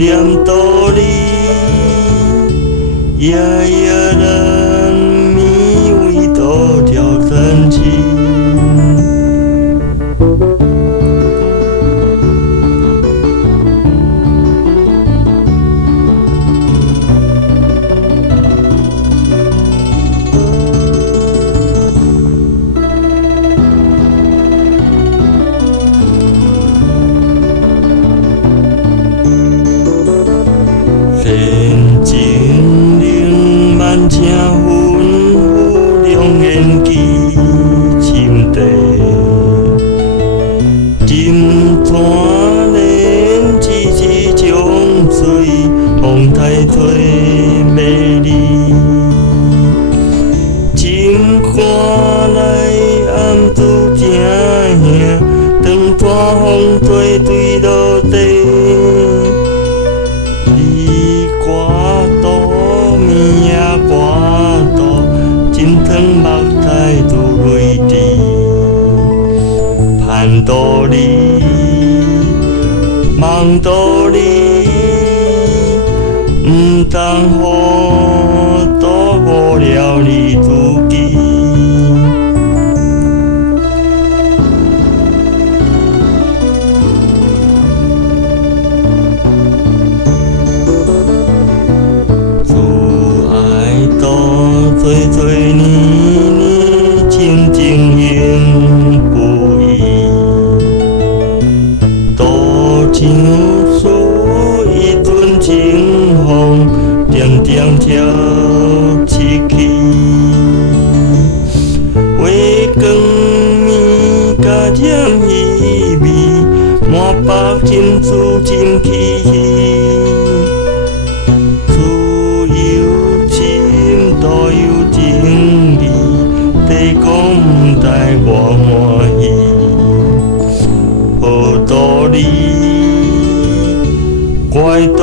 念道理，夜夜人迷为多条真情。人情冷漫正纷浮，两眼记深地。金山连枝枝将水，风台吹美丽。金看来暗拄正兄，当大风吹对落地。目台拄泪滴，盼道理，望道理，唔通予多误了你自己。自爱多做年。情永不移，多情书一顿情风，点点跳起去。月光暝甲甜稀味，满腹情思真气。自由心，多有情义。讲唔带我欢喜，好道理，怪道